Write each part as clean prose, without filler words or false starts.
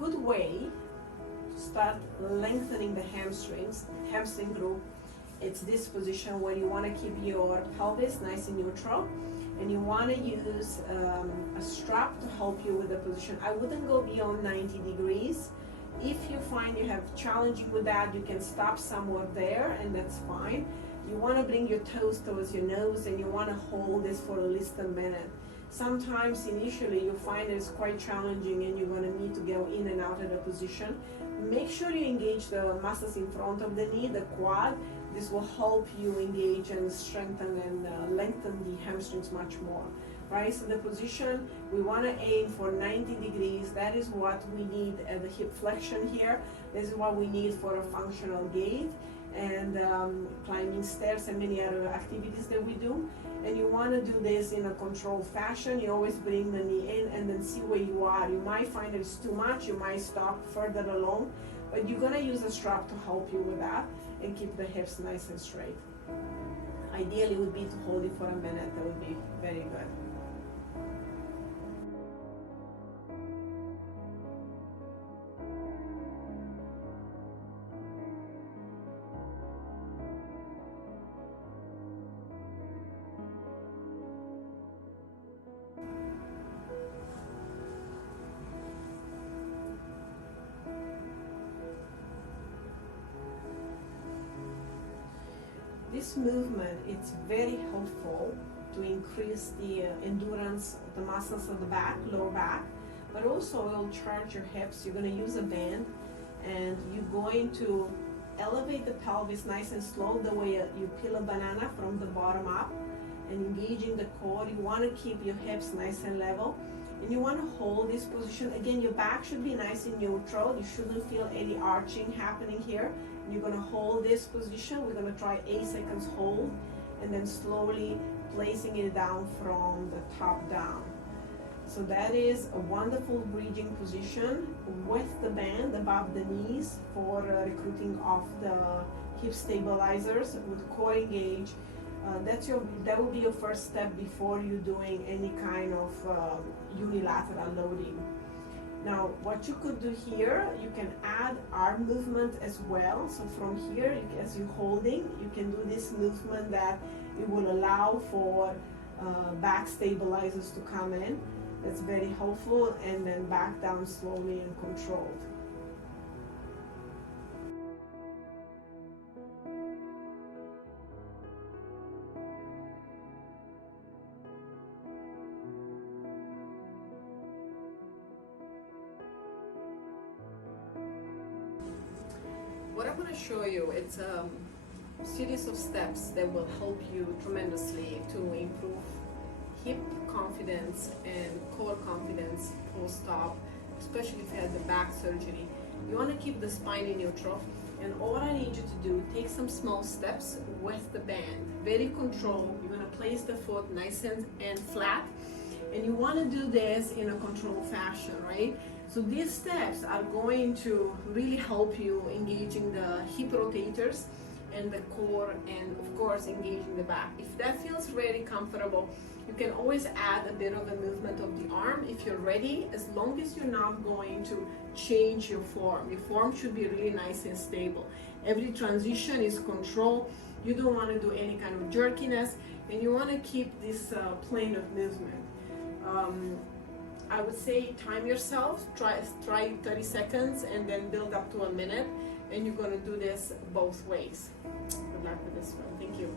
good way to start lengthening the hamstring group, it's this position where you want to keep your pelvis nice and neutral, and you want to use a strap to help you with the position. I wouldn't go beyond 90 degrees. If you find you have challenging with that, you can stop somewhere there, and that's fine. You want to bring your toes towards your nose, and you want to hold this for at least a minute. Sometimes initially you find it's quite challenging and you're going to need to go in and out of the position. Make sure you engage the muscles in front of the knee, the quad. This will help you engage and strengthen and lengthen the hamstrings much more. Right, so the position, we want to aim for 90 degrees. That is what we need at the hip flexion here. This is what we need for a functional gait and climbing stairs and many other activities that we do. And you want to do this in a controlled fashion. You always bring the knee in and then see where you are. You might find it's too much, you might stop further along, but you're going to use a strap to help you with that and keep the hips nice and straight. Ideally would be to hold it for a minute. That would be very good. This movement is very helpful to increase the endurance of the muscles of the back, lower back, but also it will charge your hips. You're going to use a band and you're going to elevate the pelvis nice and slow, the way you peel a banana from the bottom up, and engaging the core. You want to keep your hips nice and level, and you want to hold this position. Again, your back should be nice and neutral. You shouldn't feel any arching happening here. You're going to hold this position. We're going to try 8 seconds hold, and then slowly placing it down from the top down. So that is a wonderful bridging position with the band above the knees for recruiting of the hip stabilizers with core engage. That will be your first step before you're doing any kind of unilateral loading. Now, what you could do here, you can add arm movement as well. So from here, as you're holding, you can do this movement that it will allow for back stabilizers to come in. That's very helpful, and then back down slowly and controlled. What I'm going to show you, it's a series of steps that will help you tremendously to improve hip confidence and core confidence post-op, especially if you had the back surgery. You want to keep the spine in neutral, and all I need you to do, take some small steps with the band, very controlled. You're going to place the foot nice and flat, and you want to do this in a controlled fashion, right? So these steps are going to really help you engaging the hip rotators and the core, and of course engaging the back. If that feels very comfortable, you can always add a bit of a movement of the arm if you're ready, as long as you're not going to change your form. Your form should be really nice and stable. Every transition is controlled. You don't want to do any kind of jerkiness, and you want to keep this plane of movement. I would say time yourself, try 30 seconds and then build up to a minute, and you're going to do this both ways. Good luck with this one. Thank you.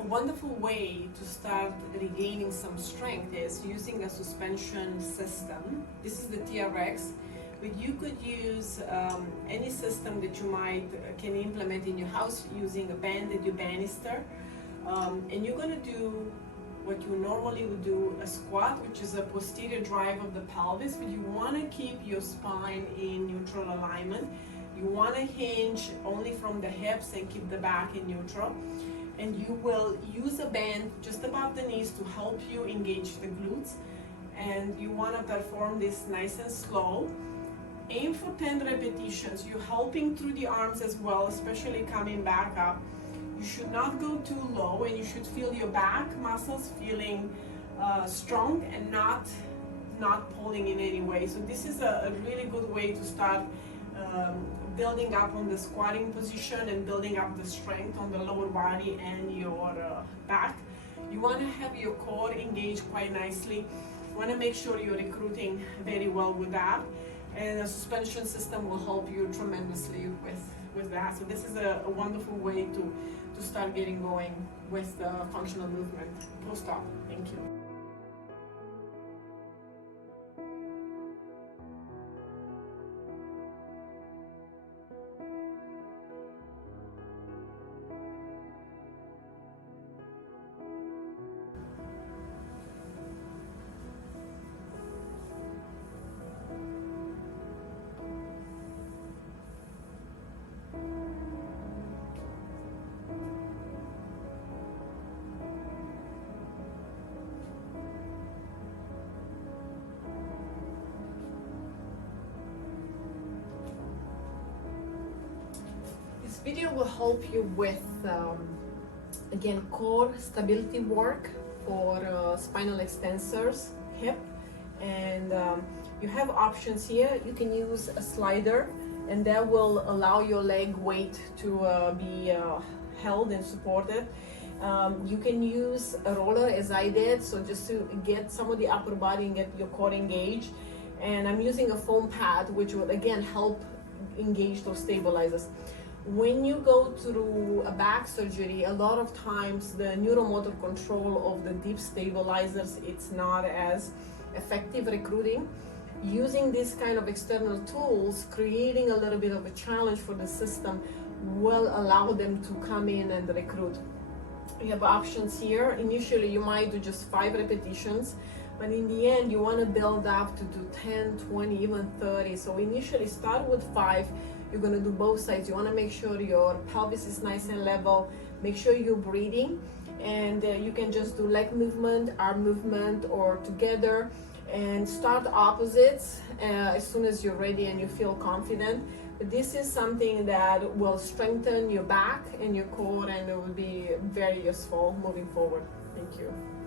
A wonderful way to start regaining some strength is using a suspension system. This is the TRX, but you could use any system that you can implement in your house using a banded banister. And you're going to do what you normally would do, a squat, which is a posterior drive of the pelvis, but you want to keep your spine in neutral alignment. You want to hinge only from the hips and keep the back in neutral. And you will use a band just above the knees to help you engage the glutes. and you want to perform this nice and slow. Aim for 10 repetitions. You're helping through the arms as well, especially coming back up. You should not go too low, and you should feel your back muscles feeling strong and not pulling in any way. So this is a really good way to start building up on the squatting position and building up the strength on the lower body and your back. You want to have your core engaged quite nicely. You want to make sure you're recruiting very well with that, and the suspension system will help you tremendously with that. So this is a wonderful way to start getting going with functional movement post-op. Thank you. This video will help you with, again, core stability work for spinal extensors, hip, and you have options here. You can use a slider, and that will allow your leg weight to be held and supported. You can use a roller, as I did, so just to get some of the upper body and get your core engaged. And I'm using a foam pad, which will again help engage those stabilizers. When you go through a back surgery, a lot of times the neuromotor control of the deep stabilizers, it's not as effective recruiting. Using these kind of external tools, creating a little bit of a challenge for the system, will allow them to come in and recruit. You have options here. Initially you might do just 5 repetitions, but in the end you want to build up to do 10, 20, even 30. So initially start with 5. You're going to do both sides. You want to make sure your pelvis is nice and level. Make sure you're breathing, and you can just do leg movement, arm movement, or together, and start opposites as soon as you're ready and you feel confident. But this is something that will strengthen your back and your core, and it will be very useful moving forward. Thank you.